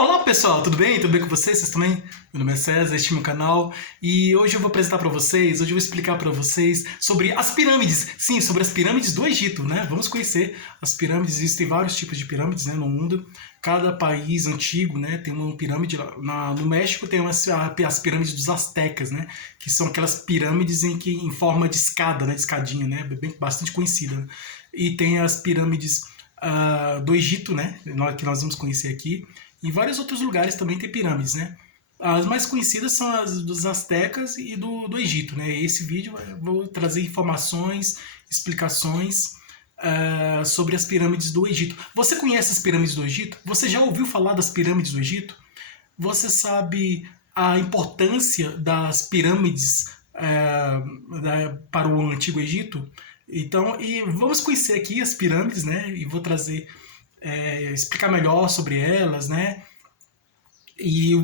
Olá pessoal, tudo bem? Tudo bem com vocês? Vocês também? Meu nome é César, este é meu canal e hoje eu vou apresentar para vocês, hoje eu vou explicar para vocês sobre as pirâmides, sim, sobre as pirâmides do Egito, né? Vamos conhecer as pirâmides, existem vários tipos de pirâmides, né, no mundo. Cada país antigo, né, tem uma pirâmide. No México tem as pirâmides dos astecas, né, que são aquelas pirâmides em forma de escada, né, de escadinha, né, bastante conhecida. Né? E tem as pirâmides do Egito, né, que nós vamos conhecer aqui. Em vários outros lugares também tem pirâmides, né? As mais conhecidas são as dos astecas e do Egito, né? Esse vídeo eu vou trazer informações, explicações sobre as pirâmides do Egito. Você conhece as pirâmides do Egito? Você já ouviu falar das pirâmides do Egito? Você sabe a importância das pirâmides para o Antigo Egito? Então, e vamos conhecer aqui as pirâmides, né? E vou trazer explicar melhor sobre elas, né? E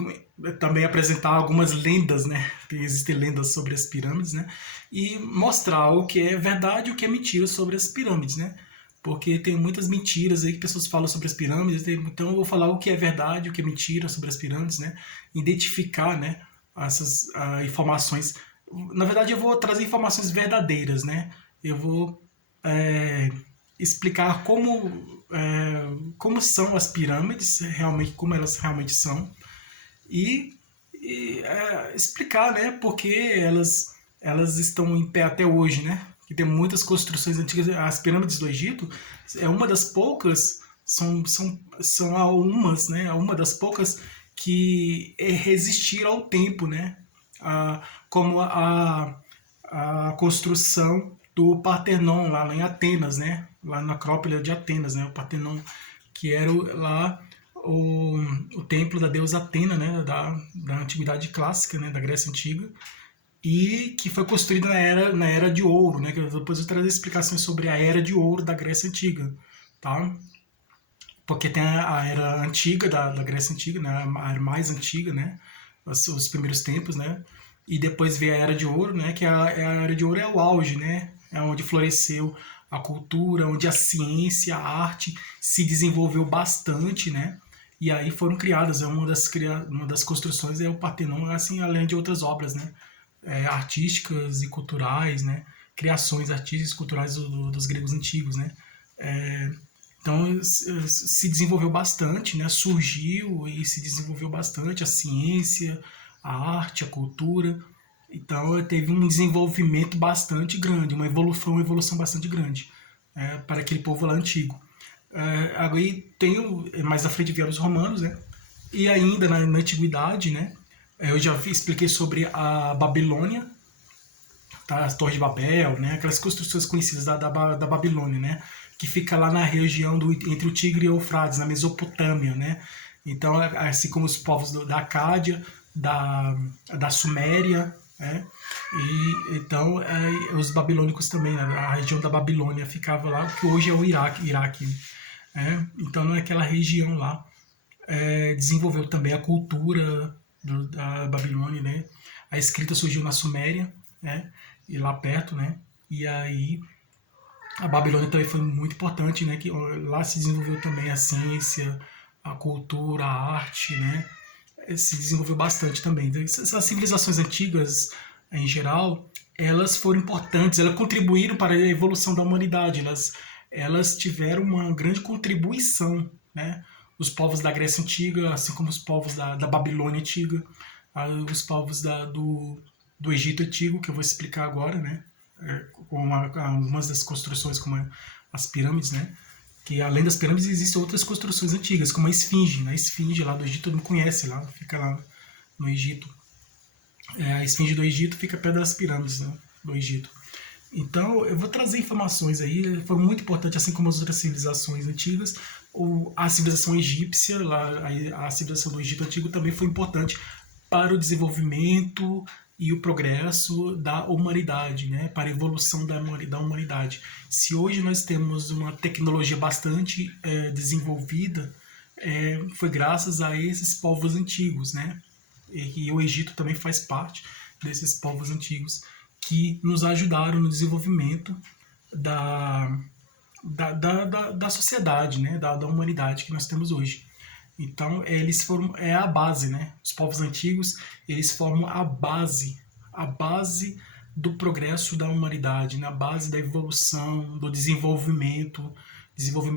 também apresentar algumas lendas, né? Existem lendas sobre as pirâmides, né? E mostrar o que é verdade e o que é mentira sobre as pirâmides, né? Porque tem muitas mentiras aí que pessoas falam sobre as pirâmides, então eu vou falar o que é verdade, o que é mentira sobre as pirâmides, né? Identificar, né, essas informações. Na verdade, eu vou trazer informações verdadeiras, né? Eu vou explicar como são as pirâmides, realmente, como elas realmente são, e explicar, né, porque elas estão em pé até hoje, né? Que tem muitas construções antigas. As pirâmides do Egito é uma das poucas, são algumas, né? Uma das poucas que resistiram ao tempo, né? Como a construção do Partenon lá em Atenas, né? Lá na Acrópole de Atenas, né? O Partenon, que era lá o templo da deusa Atena, né? Da antiguidade clássica, né? Da Grécia Antiga, e que foi construída na era de ouro, né? Depois eu vou trazer explicações sobre a era de ouro da Grécia Antiga, tá? Porque tem a era antiga da Grécia Antiga, né? A era mais antiga, né? Os primeiros tempos, né? E depois veio a Era de Ouro, né? Que a Era de Ouro é o auge, né? É onde floresceu a cultura, onde a ciência, a arte se desenvolveu bastante, né? E aí foram criadas, uma das construções é o Partenon, assim, além de outras obras, né? Artísticas e culturais, né? Criações artísticas e culturais dos gregos antigos, né? Então se desenvolveu bastante, né? Surgiu e se desenvolveu bastante a ciência, a arte, a cultura. Então teve um desenvolvimento bastante grande, uma evolução bastante grande para aquele povo lá antigo. Aí tem mais à frente vieram os romanos, né? E ainda na antiguidade, né? Eu já expliquei sobre a Babilônia, tá? As Torres de Babel, né? Aquelas construções conhecidas da Babilônia, né? Que fica lá na região entre o Tigre e o Eufrates, na Mesopotâmia, né? Então, assim como os povos da Acádia, da Suméria, né? E então os babilônicos também, né? A região da Babilônia ficava lá, que hoje é o Iraque, né? Então naquela região lá desenvolveu também a cultura da Babilônia, né? A escrita surgiu na Suméria, né? E lá perto, né? E aí a Babilônia também foi muito importante, né? Que lá se desenvolveu também a ciência, a cultura, a arte, né? Se desenvolveu bastante também. Essas civilizações antigas, em geral, elas foram importantes, elas contribuíram para a evolução da humanidade, elas tiveram uma grande contribuição, né? Os povos da Grécia Antiga, assim como os povos da Babilônia Antiga, os povos do Egito Antigo, que eu vou explicar agora, né? Com algumas das construções, como as pirâmides, né? Que além das pirâmides existem outras construções antigas, como a Esfinge, né? A Esfinge lá do Egito todo mundo conhece, lá fica lá no Egito. A Esfinge do Egito fica perto das pirâmides, né, do Egito. Então eu vou trazer informações aí, foi muito importante, assim como as outras civilizações antigas. A civilização egípcia, a civilização do Egito Antigo também foi importante para o desenvolvimento e o progresso da humanidade, né? Para a evolução da humanidade. Se hoje nós temos uma tecnologia bastante desenvolvida, foi graças a esses povos antigos, né? E o Egito também faz parte desses povos antigos que nos ajudaram no desenvolvimento da sociedade, né? da humanidade que nós temos hoje. Então, eles foram, é a base, né? Os povos antigos, eles formam a base do progresso da humanidade, na base da evolução, do desenvolvimento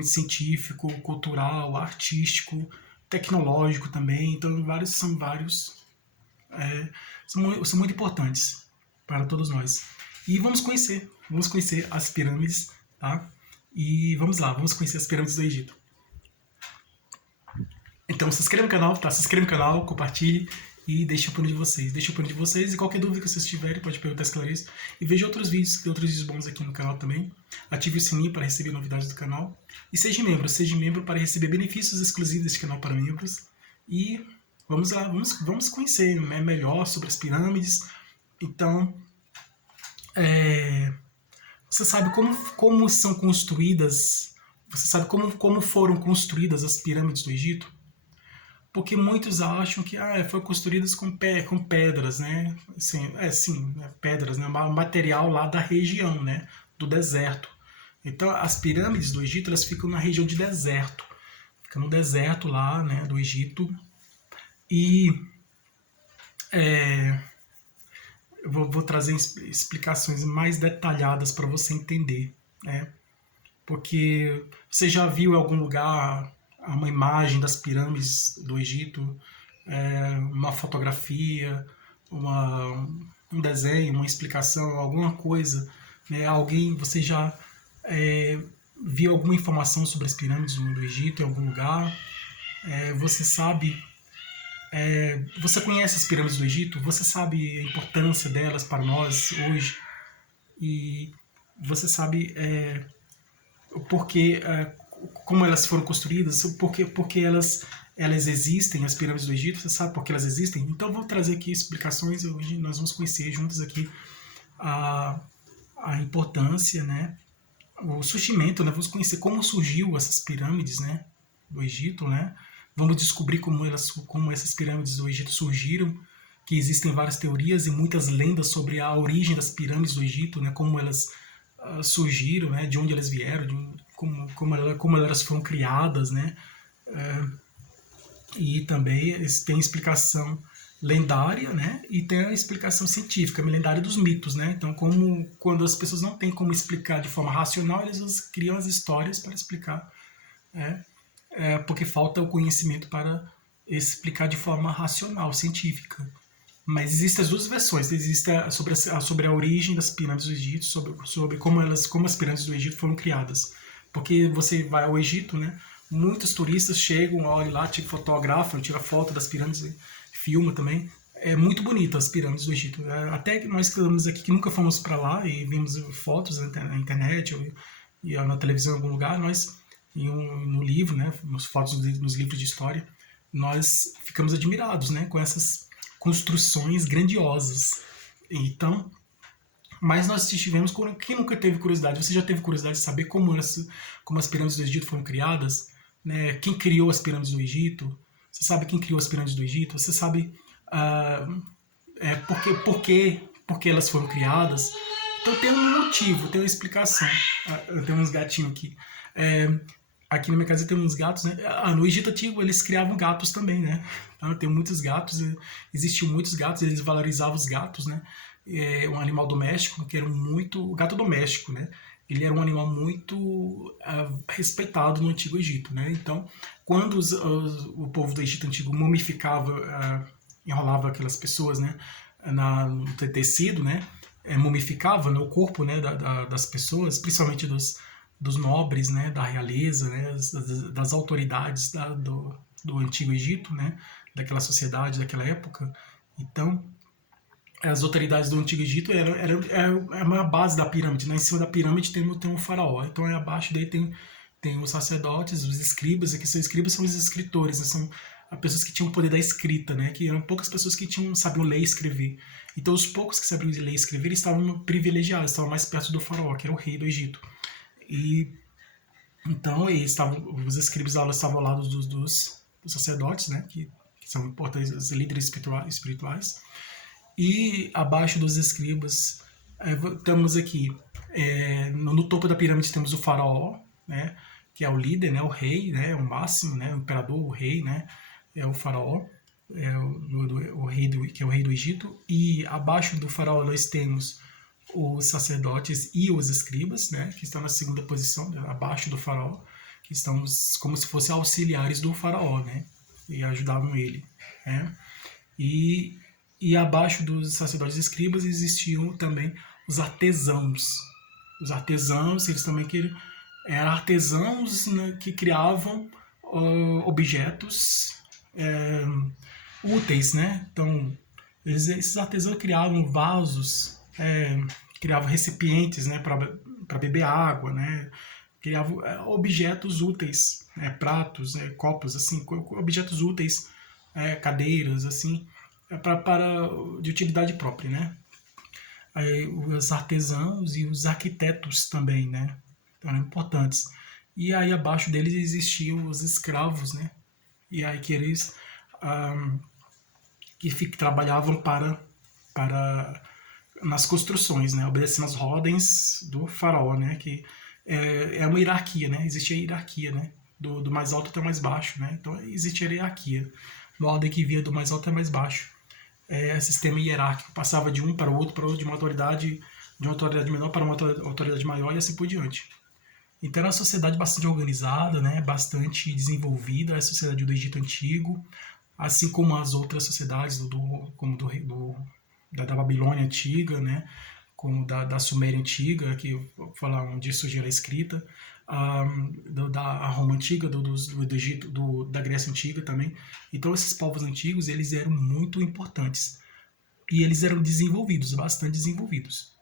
científico, cultural, artístico, tecnológico também. Então, é, são muito importantes para todos nós. E vamos conhecer as pirâmides, tá? E vamos lá, vamos conhecer as pirâmides do Egito. Então se inscreva no canal, tá? Se inscreva no canal, compartilhe e deixe o opinião de vocês. Deixe o opinião de vocês e qualquer dúvida que vocês tiverem pode perguntar, esclareço. E veja outros vídeos, que tem outros vídeos bons aqui no canal também. Ative o sininho para receber novidades do canal. E seja membro para receber benefícios exclusivos deste canal para membros. E vamos lá, vamos conhecer, né, melhor sobre as pirâmides. Então, você sabe como são construídas, você sabe como foram construídas as pirâmides do Egito? Porque muitos acham que foi construídas com pedras, né? Sim, né? Pedras, né? Um material lá da região, né? Do deserto. Então, as pirâmides do Egito, elas ficam na região de deserto. Fica no deserto lá, né? Do Egito. E eu vou trazer explicações mais detalhadas para você entender, né? Porque você já viu em algum lugar uma imagem das pirâmides do Egito, uma fotografia, um desenho, uma explicação, alguma coisa, né? Você já viu alguma informação sobre as pirâmides do Egito em algum lugar? Você sabe, você conhece as pirâmides do Egito? Você sabe a importância delas para nós hoje? E você sabe porque como elas foram construídas, porque elas existem, as pirâmides do Egito, você sabe por que elas existem? Então eu vou trazer aqui explicações, hoje nós vamos conhecer juntos aqui a, a importância, né, o surgimento, né, vamos conhecer como surgiu essas pirâmides, né, do Egito, né, vamos descobrir como essas pirâmides do Egito surgiram, que existem várias teorias e muitas lendas sobre a origem das pirâmides do Egito, né, como elas surgiram, né, de onde elas vieram, como elas foram criadas, né, e também tem explicação lendária, né, e tem a explicação científica, lendária dos mitos, né. Então, quando as pessoas não têm como explicar de forma racional, eles criam as histórias para explicar, né, porque falta o conhecimento para explicar de forma racional, científica. Mas existem as duas versões. Existe sobre a origem das pirâmides do Egito, sobre como as pirâmides do Egito foram criadas. Porque você vai ao Egito, né? Muitos turistas chegam, olham lá, fotografam, tiram foto das pirâmides, filmam também. É muito bonito as pirâmides do Egito. Até que nós que estamos aqui, que nunca fomos para lá e vimos fotos na internet ou na televisão em algum lugar, nós, no livro, né? Fotos nos livros de história, nós ficamos admirados, né? Com essas construções grandiosas. Então, mas nós estivemos, quem nunca teve curiosidade? Você já teve curiosidade de saber como as pirâmides do Egito foram criadas? Né? Quem criou as pirâmides do Egito? Você sabe quem criou as pirâmides do Egito? Você sabe por que elas foram criadas? Então tem um motivo, tem uma explicação. Eu tenho uns gatinhos aqui. Aqui na minha casa tem uns gatos, né? No Egito Antigo eles criavam gatos também, né? Tem muitos gatos, existiam muitos gatos, eles valorizavam os gatos, né? Um animal doméstico, que era o gato doméstico, né? Ele era um animal muito respeitado no Antigo Egito, né? Então, quando o povo do Egito Antigo mumificava, enrolava aquelas pessoas, né? No tecido, né? Mumificava, né? O corpo, né? Das pessoas, principalmente dos nobres, né, da realeza, né, das autoridades do Antigo Egito, né, daquela sociedade, daquela época. Então, as autoridades do Antigo Egito é uma base da pirâmide, né? Em cima da pirâmide tem um faraó, então abaixo dele tem os sacerdotes, os escribas, aqui são escribas, são os escritores, né? São as pessoas que tinham o poder da escrita, né? Que eram poucas pessoas que sabiam ler e escrever. Então os poucos que sabiam ler e escrever estavam privilegiados, estavam mais perto do faraó, que era o rei do Egito. E então os escribas estavam ao lado dos sacerdotes, né, que são importantes, os líderes espirituais. E abaixo dos escribas estamos aqui, no topo da pirâmide temos o faraó, né, que é o líder, né, o rei, né, o máximo, né, o imperador, o rei, né, é o faraó, o rei que é o rei do Egito, e abaixo do faraó nós temos os sacerdotes e os escribas, né, que estão na segunda posição, né, abaixo do faraó, que estão como se fossem auxiliares do faraó, né, e ajudavam ele, né. E, e abaixo dos sacerdotes e escribas existiam também os artesãos. Os artesãos, eles também eram artesãos, né, que criavam objetos úteis, né? Então, esses artesãos criavam vasos, criavam recipientes, né, para beber água, né? Criavam objetos úteis, pratos, copos, assim, objetos úteis, cadeiras, assim, de utilidade própria, né? Aí, os artesãos e os arquitetos também, né? Então, eram importantes. E aí abaixo deles existiam os escravos, né? E aí que eles trabalhavam para nas construções, né? Obedecendo as ordens do faraó, né? Que é uma hierarquia, né? Existe a hierarquia, né? Do mais alto até o mais baixo, né? Então existe a hierarquia. Uma ordem que via do mais alto até mais baixo. Sistema hierárquico, passava de um para o outro, de uma autoridade menor para uma autoridade maior e assim por diante. Então era uma sociedade bastante organizada, né, bastante desenvolvida, a sociedade do Egito Antigo, assim como as outras sociedades, como da Babilônia Antiga, né, como da Suméria Antiga, que falar onde surgiu a escrita, da Roma Antiga, do Egito, da Grécia Antiga também. Então esses povos antigos, eles eram muito importantes e eles eram desenvolvidos, bastante desenvolvidos.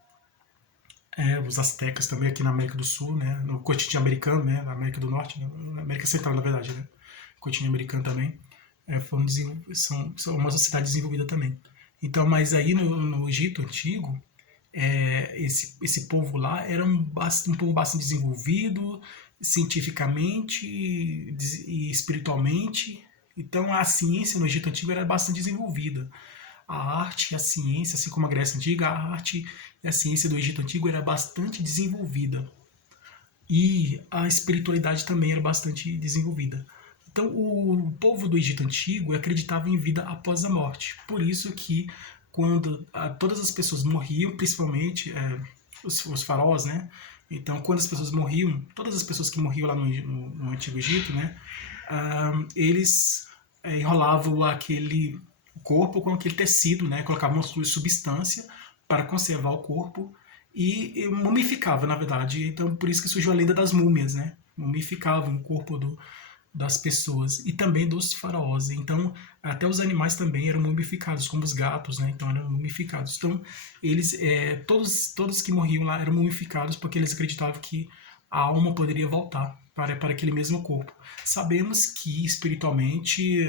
Os astecas também aqui na América do Sul, né, no continente americano, né, na América do Norte, né, na América Central, na verdade, né, continente americano também, são uma sociedade desenvolvida também. Então, mas aí no Egito Antigo, esse povo lá era um povo bastante desenvolvido, cientificamente e espiritualmente. Então, a ciência no Egito Antigo era bastante desenvolvida. A arte e a ciência, assim como a Grécia Antiga, a arte e a ciência do Egito Antigo era bastante desenvolvida. E a espiritualidade também era bastante desenvolvida. Então, o povo do Egito Antigo acreditava em vida após a morte. Por isso que quando todas as pessoas morriam, principalmente os faraós, né? Então, quando as pessoas morriam, todas as pessoas que morriam lá no Antigo Egito, né? Eles enrolavam aquele corpo com aquele tecido, né? Colocavam uma substância para conservar o corpo e mumificava, na verdade. Então, por isso que surgiu a lenda das múmias, né? Mumificavam o corpo das pessoas e também dos faraós. Então, até os animais também eram mumificados, como os gatos, né? Então, eram mumificados. Então, eles, todos que morriam lá eram mumificados porque eles acreditavam que a alma poderia voltar para aquele mesmo corpo. Sabemos que espiritualmente,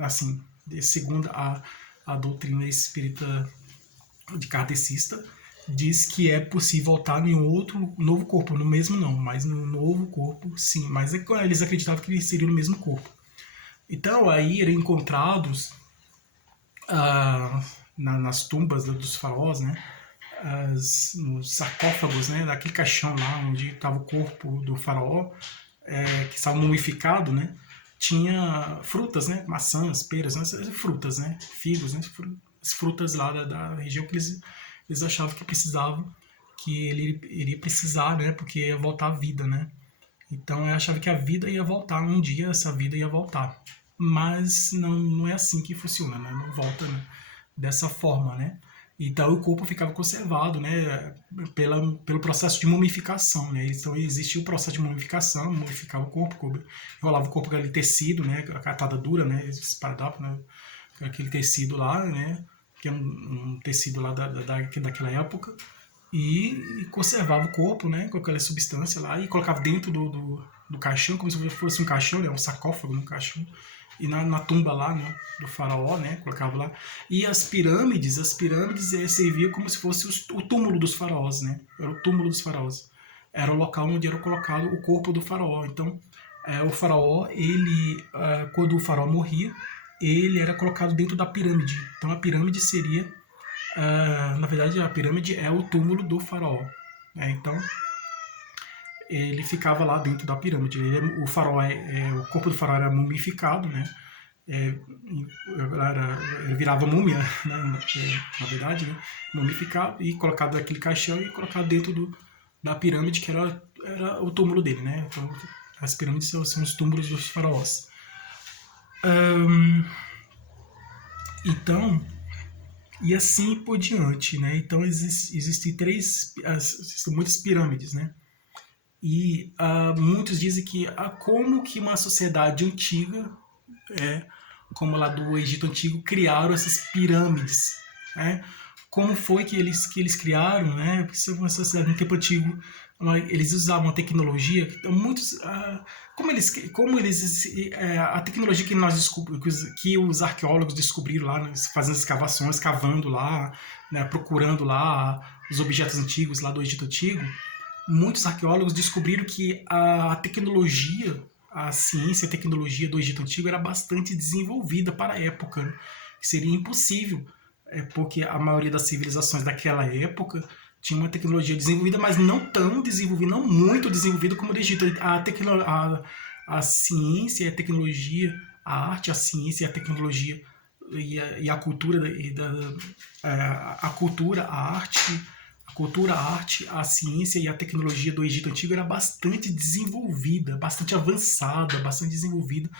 assim, segundo a doutrina espírita de kardecista, diz que é possível voltar em outro novo corpo, no mesmo não, mas no novo corpo sim, mas eles acreditavam que seria no mesmo corpo. Então aí eram encontrados nas tumbas dos faraós, né, nos sarcófagos, né, daquele caixão lá onde estava o corpo do faraó, que estava mumificado, né, tinha frutas, né, maçãs, peras, né, frutas, né, figos, né, frutas lá da região que eles achavam que precisavam, que ele iria precisar, né, porque ia voltar a vida, né. Então eu achava que a vida ia voltar, um dia essa vida ia voltar. Mas não é assim que funciona, né, não volta, né, dessa forma, né. Então o corpo ficava conservado, né, pelo processo de mumificação, né. Então existia o processo de mumificação, mumificava o corpo, enrolava o corpo com aquele tecido, né, a catada dura, né, esparadrapo, né, aquele tecido lá, né, que é um tecido lá daquela época, e conservava o corpo, né, com aquela substância lá, e colocava dentro do caixão, como se fosse um caixão, né, um sarcófago no caixão, e na tumba lá, né, do faraó, né, colocava lá. E as pirâmides serviam como se fosse o túmulo dos faraós, né, era o túmulo dos faraós. Era o local onde era colocado o corpo do faraó. Então, o faraó, quando o faraó morria, ele era colocado dentro da pirâmide. Então a pirâmide seria, na verdade, a pirâmide é o túmulo do faraó. Então, ele ficava lá dentro da pirâmide. O faraó o corpo do faraó era mumificado, né? É, ele virava múmia, né? Na verdade, né? Mumificado e colocado naquele caixão e colocado dentro da pirâmide, que era o túmulo dele, né? Então, as pirâmides são os túmulos dos faraós. Então, e assim por diante, né? Então existem muitas pirâmides, né? E muitos dizem que como que uma sociedade antiga, como lá do Egito Antigo, criaram essas pirâmides, né? Como foi que eles criaram, né? Porque isso é uma sociedade no tempo antigo, eles usavam a tecnologia, então a tecnologia que nós que os arqueólogos descobriram lá, né, fazendo escavações, cavando lá, né, procurando lá os objetos antigos lá do Egito Antigo, muitos arqueólogos descobriram que a tecnologia, a ciência e a tecnologia do Egito Antigo era bastante desenvolvida para a época, né? Seria impossível, porque a maioria das civilizações daquela época tinha uma tecnologia desenvolvida, mas não tão desenvolvida, não muito desenvolvida como o do Egito. A ciência e a tecnologia, a arte, a ciência e a tecnologia e a cultura, a cultura, a arte, a ciência e a tecnologia do Egito Antigo era bastante desenvolvida, bastante avançada, bastante desenvolvida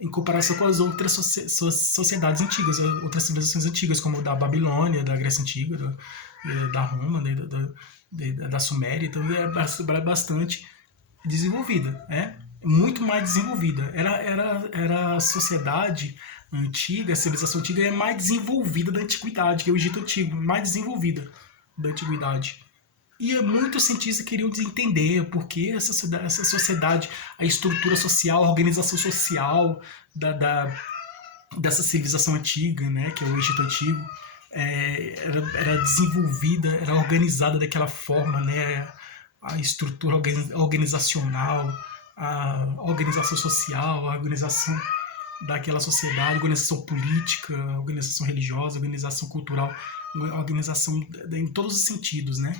em comparação com as outras sociedades antigas, outras civilizações antigas, como da Babilônia, da Grécia Antiga, da Roma, né, da Suméria. Então é bastante desenvolvida, muito mais desenvolvida. Era a sociedade antiga, a civilização antiga é mais desenvolvida da antiguidade, que é o Egito Antigo, mais desenvolvida da antiguidade. E muitos cientistas queriam entender por que essa sociedade, a estrutura social, a organização social dessa civilização antiga, né, que é o Egito Antigo, era desenvolvida, era organizada daquela forma, né, a estrutura organizacional, a organização social, a organização daquela sociedade, organização política, organização religiosa, organização cultural, organização em todos os sentidos, né?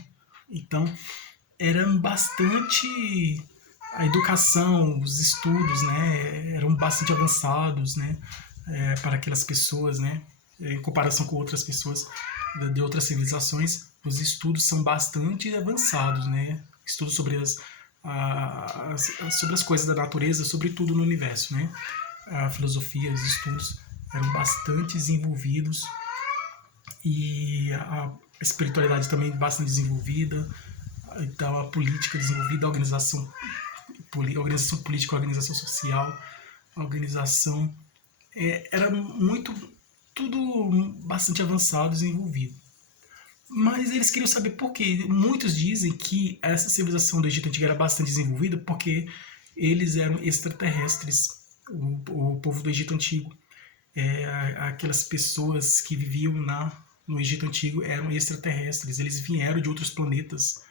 Então, eram bastante... A educação, os estudos, né, eram bastante avançados, né, para aquelas pessoas, né, em comparação com outras pessoas de outras civilizações, os estudos são bastante avançados, né, estudos sobre sobre as coisas da natureza, sobre tudo no universo, né, a filosofia, os estudos eram bastante desenvolvidos e a espiritualidade também bastante desenvolvida, então a política desenvolvida, a organização política, a organização social, a organização era tudo bastante avançado, desenvolvido. Mas eles queriam saber por quê. Muitos dizem que essa civilização do Egito Antigo era bastante desenvolvida porque eles eram extraterrestres, o povo do Egito Antigo. Aquelas pessoas que viviam no Egito Antigo eram extraterrestres, eles vieram de outros planetas.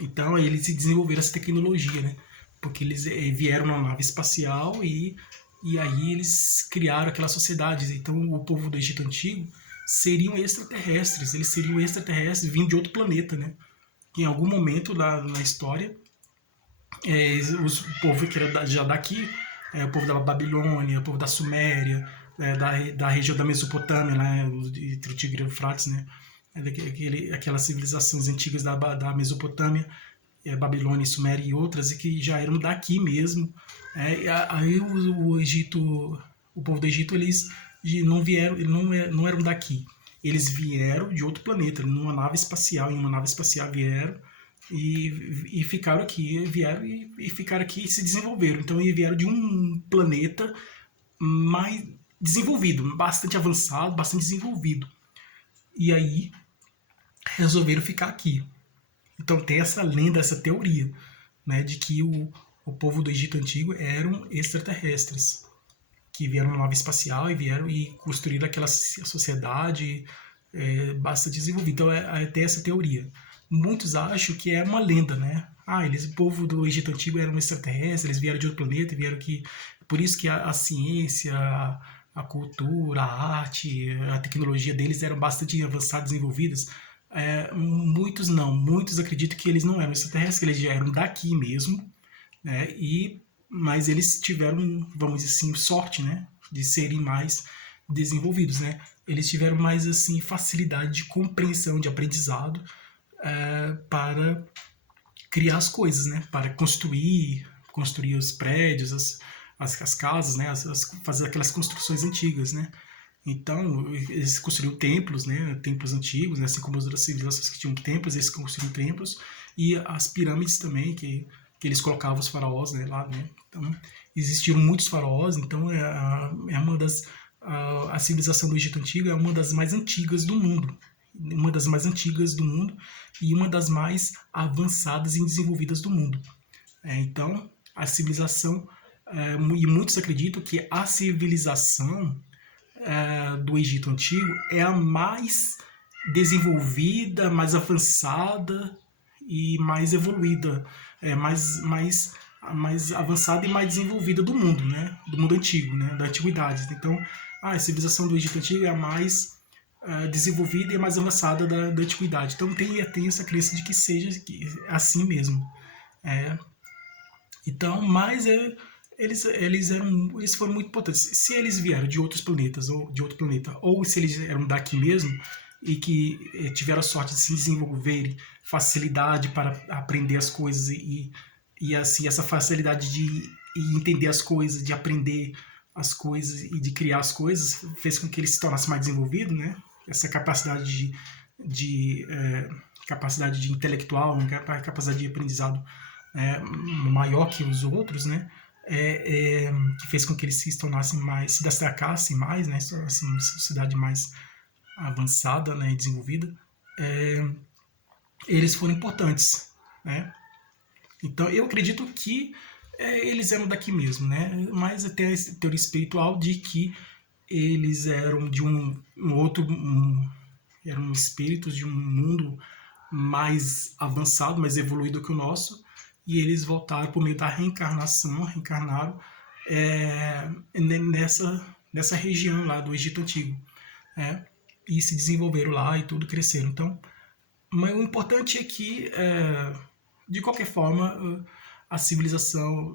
Então eles desenvolveram essa tecnologia, né? Porque eles vieram numa nave espacial e aí eles criaram aquela sociedade. Então o povo do Egito Antigo seriam extraterrestres, eles seriam extraterrestres vindo de outro planeta, né? Em algum momento na história, o povo que era já daqui, o povo da Babilônia, o povo da Suméria, da região da Mesopotâmia, né, entre o Tigre e o Eufrates, né, aquelas civilizações antigas da Mesopotâmia, Babilônia, Suméria e outras, e que já eram daqui mesmo. Aí o Egito, o povo do Egito, eles não vieram, não eram daqui. Eles vieram de outro planeta, em uma nave espacial vieram e ficaram aqui, e ficaram aqui e se desenvolveram. Então eles vieram de um planeta mais desenvolvido, bastante avançado, bastante desenvolvido. E aí resolveram ficar aqui. Então tem essa lenda, essa teoria, né, de que o povo do Egito Antigo eram extraterrestres, que vieram numa nave espacial e vieram e construíram aquela sociedade bastante desenvolvida. Então tem essa teoria. Muitos acham que é uma lenda, né? O povo do Egito Antigo eram extraterrestres, eles vieram de outro planeta, vieram aqui. Por isso que a ciência, a cultura, a arte, a tecnologia deles eram bastante avançadas, desenvolvidas, Muitos não, muitos acreditam que eles não eram extraterrestres, que eles já eram daqui mesmo, né? Mas eles tiveram, vamos dizer assim, sorte, né? De serem mais desenvolvidos, né? Eles tiveram mais assim facilidade de compreensão, de aprendizado para criar as coisas, né? Para construir os prédios, as casas, né? Fazer aquelas construções antigas, né? Então, eles construíram templos, né? Templos antigos, né? Assim como as outras civilizações que tinham templos, eles construíram templos. E as pirâmides também, que eles colocavam os faraós, né? Lá, né? Então, existiram muitos faraós, então é uma das... A civilização do Egito Antigo é uma das mais antigas do mundo. Uma das mais antigas do mundo e uma das mais avançadas e desenvolvidas do mundo. Então, a civilização... e muitos acreditam que a civilização do Egito Antigo é a mais desenvolvida, mais avançada e mais evoluída, mais avançada e mais desenvolvida do mundo, né? Do mundo antigo, né? Da antiguidade. Então, a civilização do Egito Antigo é a mais desenvolvida e mais avançada da antiguidade. Então, tem essa crença de que seja assim mesmo. É, então, eles foram muito importantes. Se eles vieram de outros planetas ou de outro planeta, ou se eles eram daqui mesmo e que tiveram a sorte de se desenvolverem facilidade para aprender as coisas e assim essa facilidade de entender as coisas, de aprender as coisas e de criar as coisas fez com que eles se tornassem mais desenvolvidos, né? Essa capacidade capacidade de intelectual, capacidade de aprendizado maior que os outros, né? Que fez com que eles se tornassem mais, se destacassem mais, né? Se tornassem uma sociedade mais avançada, né? E desenvolvida. Eles foram importantes, né? Então eu acredito que eles eram daqui mesmo, né? Mas tem a teoria espiritual de que eles eram de um outro, eram espíritos de um mundo mais avançado, mais evoluído que o nosso, e eles voltaram por meio da reencarnação, reencarnaram nessa região lá do Egito Antigo, né? E se desenvolveram lá e tudo, cresceram. Então, mas o importante é que, de qualquer forma, a civilização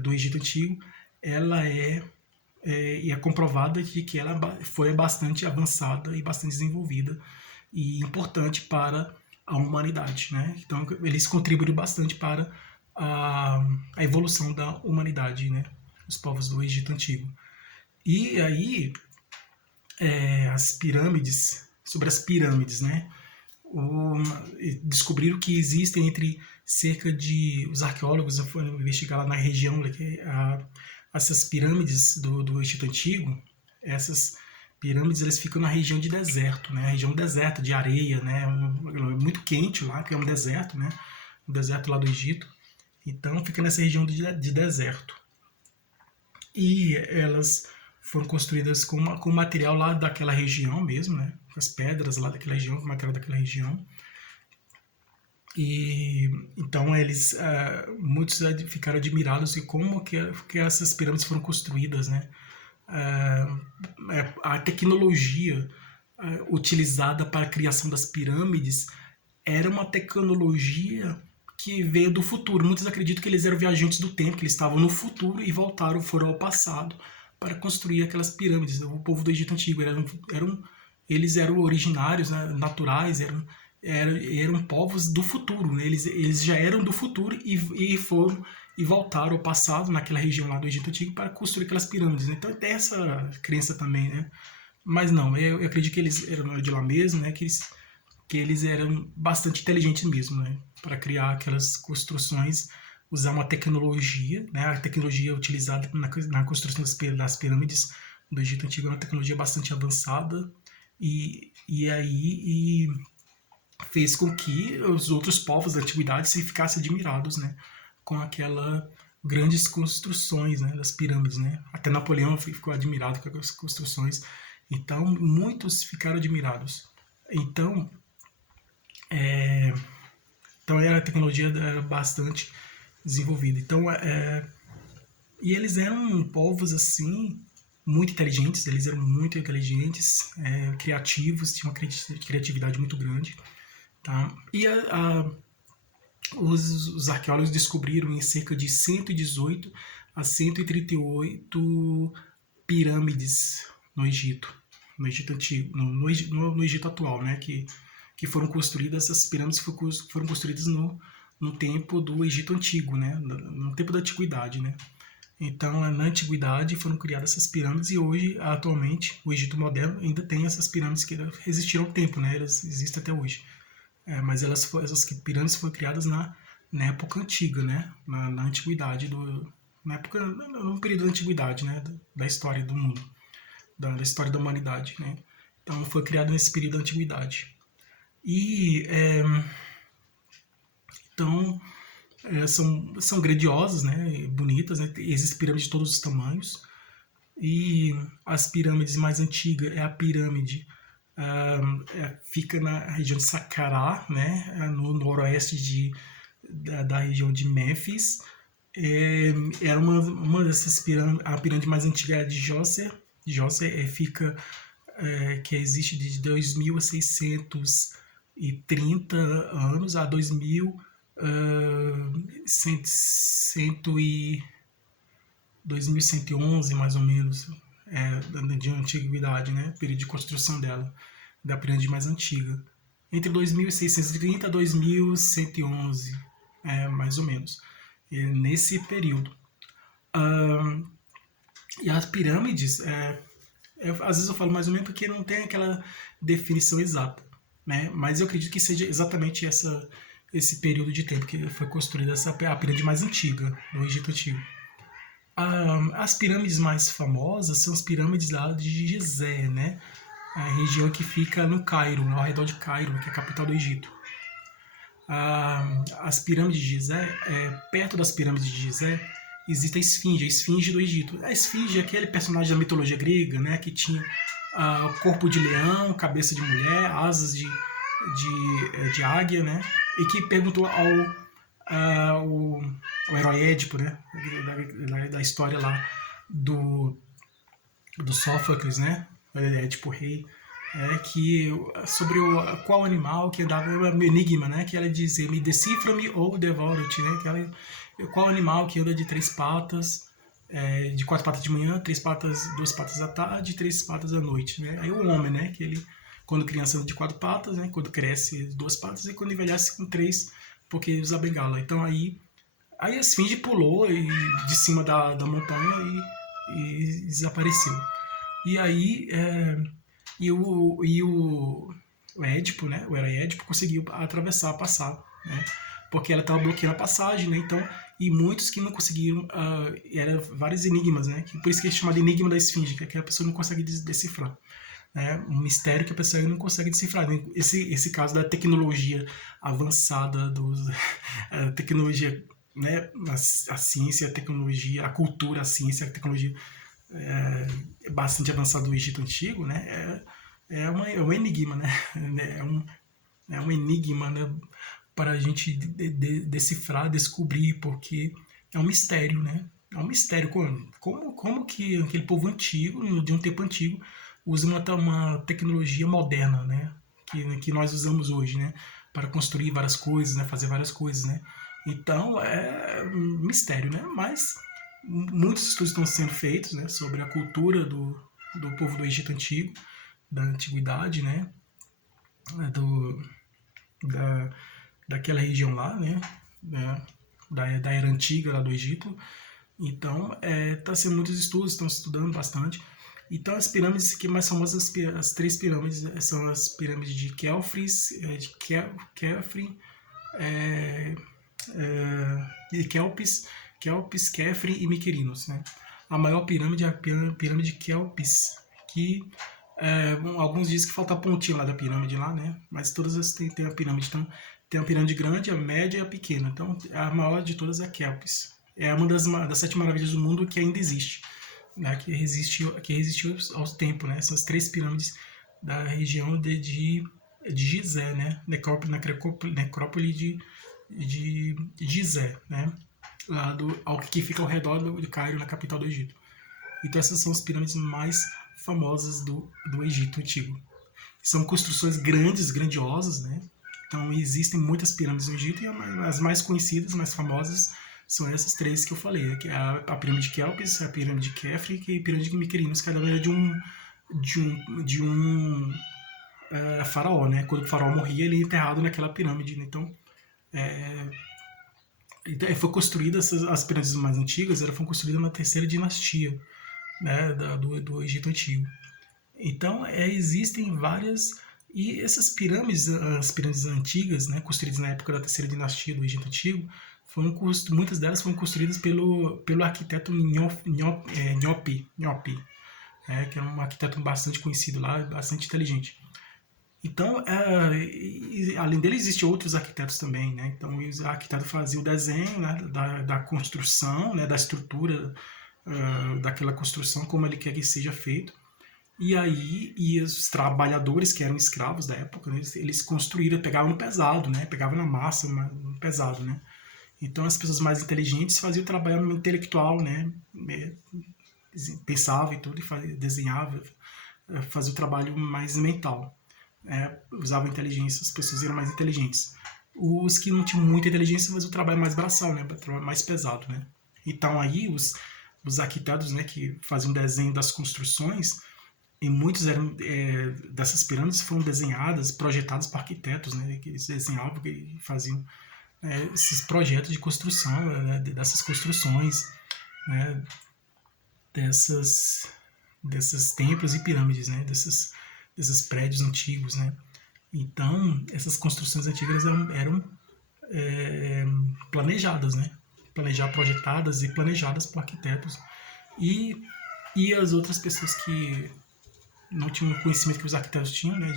do Egito Antigo, ela e é comprovada que ela foi bastante avançada e bastante desenvolvida e importante para a humanidade, né? Então eles contribuíram bastante para a evolução da humanidade, né? Os povos do Egito Antigo. E aí as pirâmides, sobre as pirâmides, né? Descobriram que existem os arqueólogos foram investigar lá na região, essas pirâmides do Egito Antigo, essas pirâmides eles ficam na região de deserto, né? Região deserta, de areia, né? Muito quente lá, que é um deserto, né? Um deserto lá do Egito. Então fica nessa região de deserto. E elas foram construídas com material lá daquela região mesmo, né? Com as pedras lá daquela região, com o material daquela região. E então muitos ficaram admirados de como que essas pirâmides foram construídas, né? A tecnologia utilizada para a criação das pirâmides era uma tecnologia que veio do futuro. Muitos acreditam que eles eram viajantes do tempo, que eles estavam no futuro e foram ao passado para construir aquelas pirâmides. O povo do Egito Antigo eles eram originários, né, naturais, eram povos do futuro, né? Eles já eram do futuro e foram e voltaram ao passado, naquela região lá do Egito Antigo, para construir aquelas pirâmides. Então tem essa crença também, né? Mas não, eu acredito que eles eram de lá mesmo, né? Que eles eram bastante inteligentes mesmo, né? Para criar aquelas construções, usar uma tecnologia, né? A tecnologia utilizada na construção das pirâmides do Egito Antigo é uma tecnologia bastante avançada e fez com que os outros povos da antiguidade se ficassem admirados, né? Com aquelas grandes construções, né? Das pirâmides, né? Até Napoleão ficou admirado com aquelas construções. Então, muitos ficaram admirados. Então, a tecnologia era bastante desenvolvida. Então, e eles eram povos assim muito inteligentes, eles eram muito inteligentes, criativos, tinham uma criatividade muito grande. Tá? E os arqueólogos descobriram em cerca de 118 a 138 pirâmides no Egito Antigo, no Egito atual, né? Que foram construídas, essas pirâmides foram construídas no tempo do Egito Antigo, né? No tempo da Antiguidade, né? Então, na Antiguidade foram criadas essas pirâmides e hoje, atualmente, o Egito moderno ainda tem essas pirâmides que resistiram ao tempo, né? Elas existem até hoje. Mas essas pirâmides foram criadas na época antiga, né? Na Antiguidade, no período da Antiguidade, né? Da história do mundo, da história da humanidade, né? Então, foi criado nesse período da Antiguidade. E, então, são grandiosas, né? Bonitas, né? Existem pirâmides de todos os tamanhos. E as pirâmides mais antigas é a pirâmide fica na região de Saqqara, né, no noroeste da região de Mênfis. Era uma dessas pirâmides, a pirâmide mais antiga é a de Djoser. Djoser fica, que existe de 2.630 anos a 2111, mais ou menos, de antiguidade, né? Período de construção dela, da pirâmide mais antiga. Entre 2.630 a 2.111, mais ou menos, nesse período. E as pirâmides, às vezes eu falo mais ou menos porque não tem aquela definição exata, né? Mas eu acredito que seja exatamente esse período de tempo que foi construída a pirâmide mais antiga, no Egito Antigo. As pirâmides mais famosas são as pirâmides lá de Gizé, né? A região que fica no Cairo, ao redor de Cairo, que é a capital do Egito. As pirâmides de Gizé, perto das pirâmides de Gizé, existe a Esfinge do Egito. A Esfinge é aquele personagem da mitologia grega, né? Que tinha corpo de leão, cabeça de mulher, asas de águia, né? E que perguntou o herói Édipo, né? Da história lá do Sófocles, né? Édipo rei, que sobre qual animal que andava, o enigma, né? Que ela dizia, me decifra-me ou devora-te, né? Qual animal que anda de 3 patas, de 4 patas de manhã, 2 patas à tarde e 3 patas à noite, né? Aí o homem, né? Que ele, quando criança anda de 4 patas, né? Quando cresce 2 patas e quando envelhece com 3, porque usa bengala. Então aí a Esfinge pulou de cima da montanha e desapareceu. E aí o Édipo, né, o herói Édipo, conseguiu passar, né, porque ela estava bloqueando a passagem, né, então, e muitos que não conseguiram, eram vários enigmas, né, por isso que é chamado enigma da Esfinge, que a pessoa não consegue decifrar. Um mistério que a pessoa não consegue decifrar. Esse caso da tecnologia avançada, a tecnologia, né, a ciência, a tecnologia, a cultura, a ciência, a tecnologia bastante avançada do Egito Antigo, né, é um enigma, né, é um enigma, né, para a gente decifrar, descobrir, porque é um mistério, né, é um mistério. Como que aquele povo antigo, de um tempo antigo, usa uma tecnologia moderna, né, que nós usamos hoje, né, para construir várias coisas, né, fazer várias coisas, né. Então é um mistério, né, mas muitos estudos estão sendo feitos, né, sobre a cultura do povo do Egito Antigo, da Antiguidade, né, daquela região lá, né, da Era Antiga lá do Egito. Então, tá sendo muitos estudos, estão estudando bastante. Então, as pirâmides que mais famosas, as 3 pirâmides, são as pirâmides de Khafre, de Kelpis, Khafre e Mycerinos, né? A maior pirâmide é a pirâmide de Kelpis, que alguns dizem que falta a pontinha lá da pirâmide lá, né? Mas todas as tem a pirâmide. Então, tem a pirâmide grande, a média e a pequena. Então, a maior de todas é a Kelpis. É uma das 7 maravilhas do mundo que ainda existe, né? Que resistiu ao tempo, né? Essas 3 pirâmides da região de Gizé, né? Necrópole de Gizé, né? Lá ao que fica ao redor de Cairo, na capital do Egito. Então essas são as pirâmides mais famosas do Egito Antigo. São construções grandes, grandiosas, né? Então existem muitas pirâmides no Egito e as mais conhecidas, mais famosas, são essas três que eu falei, que é a pirâmide de Quéops, a pirâmide de Khafre e a pirâmide de Mycerinus, cada uma é de um faraó, né? Quando o faraó morria, ele é enterrado naquela pirâmide, né? Então, foi construída, as pirâmides mais antigas, elas foram construídas na terceira dinastia, né, do Egito Antigo. Então, existem várias. E essas pirâmides, as pirâmides antigas, né, construídas na época da terceira dinastia do Egito Antigo, muitas delas foram construídas pelo arquiteto Nhopi, que é um arquiteto bastante conhecido lá, bastante inteligente. Então, além dele, existem outros arquitetos também, né? Então, o arquiteto fazia o desenho, né, da construção, né, da estrutura daquela construção, como ele quer que seja feito. E aí, os trabalhadores que eram escravos da época, né, eles construíram, pegavam no pesado, né? Pegavam na massa, no pesado, né? Então, as pessoas mais inteligentes faziam o trabalho intelectual, né? Pensava e tudo, e desenhava, fazia o trabalho mais mental. Usavam inteligência, as pessoas eram mais inteligentes. Os que não tinham muita inteligência faziam o trabalho mais braçal, né? O trabalho mais pesado, né? Então, aí, os arquitetos, né, que faziam desenho das construções, e muitos dessas pirâmides foram desenhadas, projetadas por arquitetos, né, que eles desenhavam, que faziam esses projetos de construção, né, dessas construções, né, desses templos e pirâmides, né, desses prédios antigos, né. Então, essas construções antigas eram planejadas, né, projetadas e planejadas por arquitetos e as outras pessoas que não tinham o conhecimento que os arquitetos tinham, né,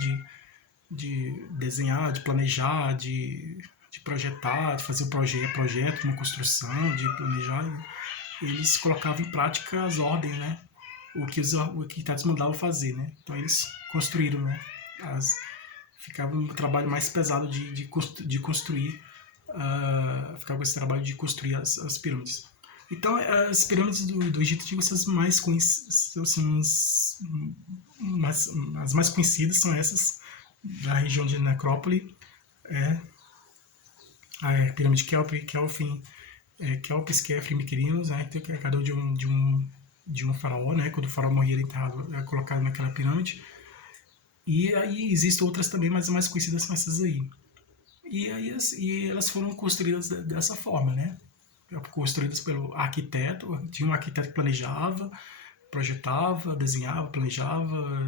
de desenhar, de planejar, de projetar, de fazer o projeto, uma construção, de planejar, eles colocavam em prática as ordens, né, o que os arquitetos mandavam fazer, né. Então eles construíram, né, ficava um trabalho mais pesado de construir, ficava com esse trabalho de construir as pirâmides. Então, as pirâmides do Egito Antigo, as mais conhecidas são essas da região de Necrópole, a pirâmide de Quéops, Khafre e Mycerinus, né, que é cada um de um faraó, né, quando o faraó morria, ele estava colocado naquela pirâmide. E aí existem outras também, mas as mais conhecidas são essas aí. E elas foram construídas dessa forma, né? Construídas pelo arquiteto. Tinha um arquiteto que planejava, projetava, desenhava, planejava,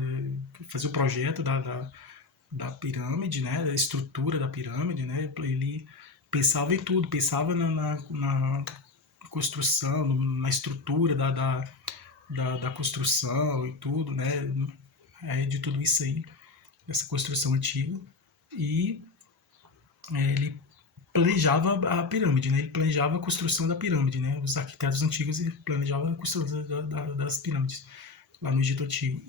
fazia o projeto da pirâmide, né? Da estrutura da pirâmide, né? Ele pensava em tudo, pensava na construção, na estrutura da construção e tudo, né? De tudo isso aí, dessa construção antiga. E ele planejava a pirâmide, né? Ele planejava a construção da pirâmide, né? Os arquitetos antigos planejavam a construção das pirâmides lá no Egito Antigo.